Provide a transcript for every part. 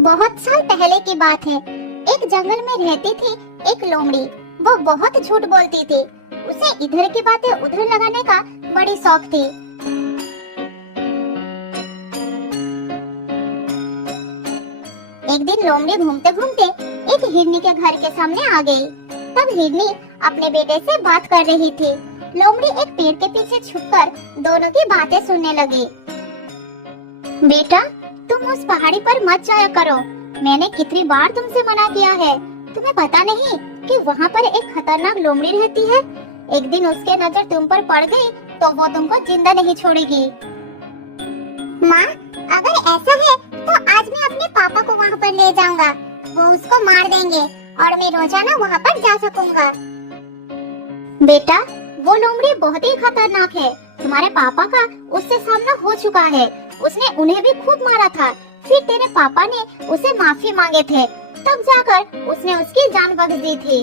बहुत साल पहले की बात है। एक जंगल में रहती थी एक लोमड़ी। वो बहुत झूठ बोलती थी। उसे इधर की बातें उधर लगाने का बड़ी शौक थी। एक दिन लोमड़ी घूमते घूमते एक हिरनी के घर के सामने आ गई। तब हिरनी अपने बेटे से बात कर रही थी। लोमड़ी एक पेड़ के पीछे छुपकर दोनों की बातें सुनने लगी। बेटा, तुम उस पहाड़ी पर मत जाया करो। मैंने कितनी बार तुमसे मना किया है। तुम्हें पता नहीं कि वहाँ पर एक खतरनाक लोमड़ी रहती है। एक दिन उसके नजर तुम पर पड़ गई तो वो तुमको जिंदा नहीं छोड़ेगी। माँ, अगर ऐसा है तो आज मैं अपने पापा को वहाँ पर ले जाऊंगा। वो उसको मार देंगे और मैं रोजाना वहाँ पर जा सकूंगा। बेटा, वो लोमड़ी बहुत ही खतरनाक है। तुम्हारे पापा का उससे सामना हो चुका है। उसने उन्हें भी खूब मारा था। फिर तेरे पापा ने उसे माफी मांगे थे, तब जाकर उसने उसकी जान बख्श दी थी।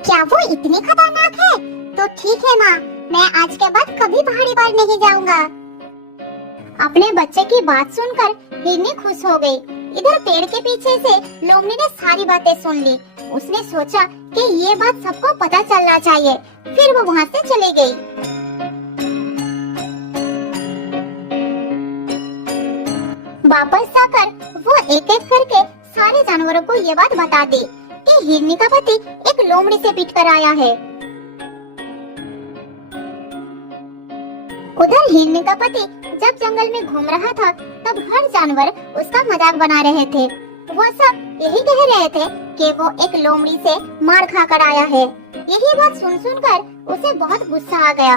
क्या वो इतनी खतरनाक है? तो ठीक है माँ, मैं आज के बाद कभी पहाड़ी पर नहीं जाऊंगा। अपने बच्चे की बात सुनकर हिरनी खुश हो गई। इधर पेड़ के पीछे से लोमड़ी ने सारी बातें सुन ली। उसने सोचा कि ये बात सबको पता चलना चाहिए। फिर वो वहाँ से चली गई। वापस जाकर वो एक एक करके सारे जानवरों को ये बात बता दी कि हिरनी का पति एक लोमड़ी से पीट कर आया है। उधर हिरनी का पति जब जंगल में घूम रहा था तब हर जानवर उसका मजाक बना रहे थे। वो सब यही कह रहे थे कि वो एक लोमड़ी से मार खा कर आया है। यही बात सुन सुनकर उसे बहुत गुस्सा आ गया।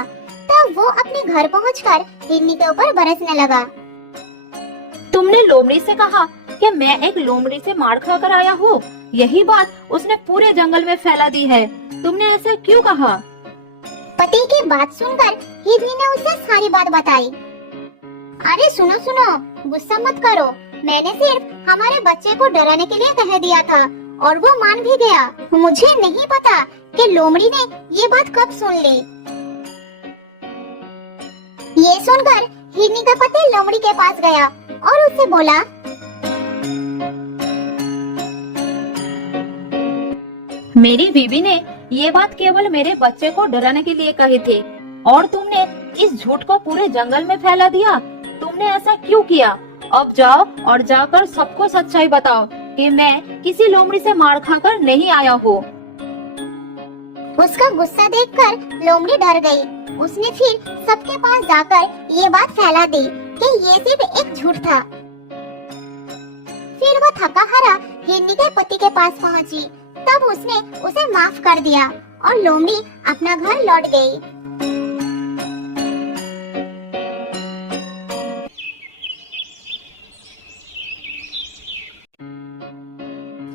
तब वो अपने घर पहुंचकर हिरनी के ऊपर बरसने लगा। तुमने लोमड़ी से कहा कि मैं एक लोमड़ी से मार खा कर आया हूँ। यही बात उसने पूरे जंगल में फैला दी है। तुमने ऐसा क्यों कहा? पति की बात सुनकर हिरनी ने उसे सारी बात बताई। अरे सुनो सुनो, गुस्सा मत करो। मैंने सिर्फ हमारे बच्चे को डराने के लिए कह दिया था और वो मान भी गया। मुझे नहीं पता कि लोमड़ी ने ये बात कब सुन ली। ये सुनकर हिरनी का पति लोमड़ी के पास गया और उससे बोला, मेरी बीवी ने ये बात केवल मेरे बच्चे को डराने के लिए कही थी और तुमने इस झूठ को पूरे जंगल में फैला दिया। तुमने ऐसा क्यों किया? अब जाओ और जाकर सबको सच्चाई बताओ कि मैं किसी लोमड़ी से मार खाकर नहीं आया हूँ। उसका गुस्सा देखकर लोमड़ी डर गई। उसने फिर सबके पास जाकर ये बात फैला दी कि ये सिर्फ एक झूठ था। फिर वो थका हारा हिरनी के पति के पास पहुंची। तब उसने उसे माफ कर दिया और लोमड़ी अपना घर लौट गई।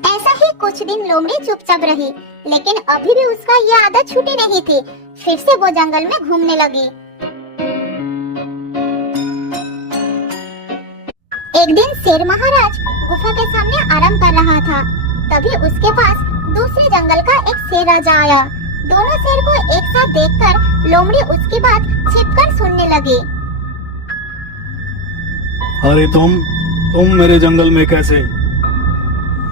ऐसा ही कुछ दिन लोमड़ी चुपचाप रही, लेकिन अभी भी उसका यह आदत छूटी नहीं थी। फिर से वो जंगल में घूमने लगी। एक दिन शेर महाराज गुफा के सामने आराम कर रहा था। तभी उसके पास दूसरे जंगल का एक शेर राजा आया। दोनों शेर को एक साथ देखकर लोमड़ी उसकी बात छिपकर सुनने लगी। अरे तुम मेरे जंगल में कैसे?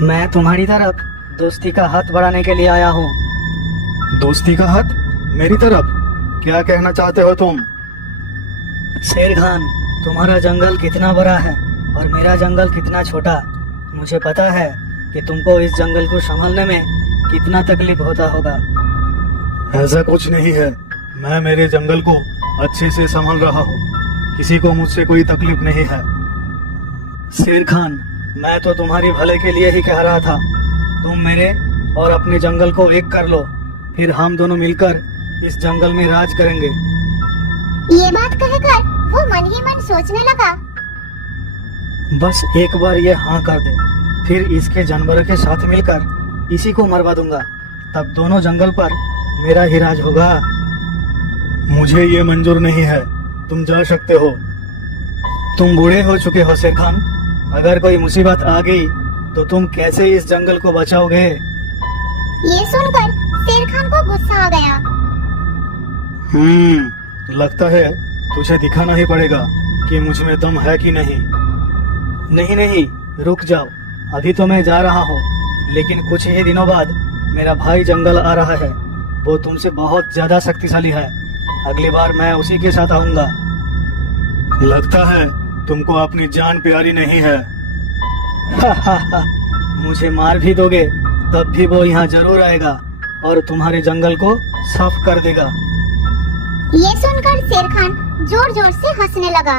मैं तुम्हारी तरफ दोस्ती का हाथ बढ़ाने के लिए आया हूँ। दोस्ती का हाथ? मेरी तरफ? क्या कहना चाहते हो तुम? शेर खान, तुम्हारा जंगल कितना बड़ा है और मेरा जंगल कितना छोटा। मुझे पता है कि तुमको इस जंगल को संभालने में कितना तकलीफ होता होगा। ऐसा कुछ नहीं है। मैं मेरे जंगल को अच्छे से संभाल रहा हूँ। किसी को मुझसे कोई तकलीफ नहीं है। शेर खान, मैं तो तुम्हारी भले के लिए ही कह रहा था। तुम मेरे और अपने जंगल को एक कर लो, फिर हम दोनों मिलकर इस जंगल में राज करेंगे। ये बात कहकर वो मन ही मन सोचने लगा। बस एक बार ये हाँ कर दे, फिर इसके जानवरों के साथ मिलकर इसी को मरवा दूंगा। तब दोनों जंगल पर मेरा ही राज होगा। मुझे ये मंजूर नहीं है। तुम जा सकते हो। तुम बूढ़े हो चुके हो शेर खान। अगर कोई मुसीबत आ गई तो तुम कैसे इस जंगल को बचाओगे? ये सुनकर शेर खान को गुस्सा आ गया। लगता है तुझे दिखाना ही पड़ेगा कि मुझ में दम है कि नहीं। नहीं नहीं, रुक जाओ, अभी तो मैं जा रहा हूँ, लेकिन कुछ ही दिनों बाद मेरा भाई जंगल आ रहा है। वो तुमसे बहुत ज्यादा शक्तिशाली है। अगली बार मैं उसी के साथ आऊंगा। लगता है तुमको अपनी जान प्यारी नहीं है। मुझे मार भी दोगे तब भी वो यहाँ जरूर आएगा और तुम्हारे जंगल को साफ कर देगा। ये सुनकर शेर खान जोर जोर से हंसने लगा।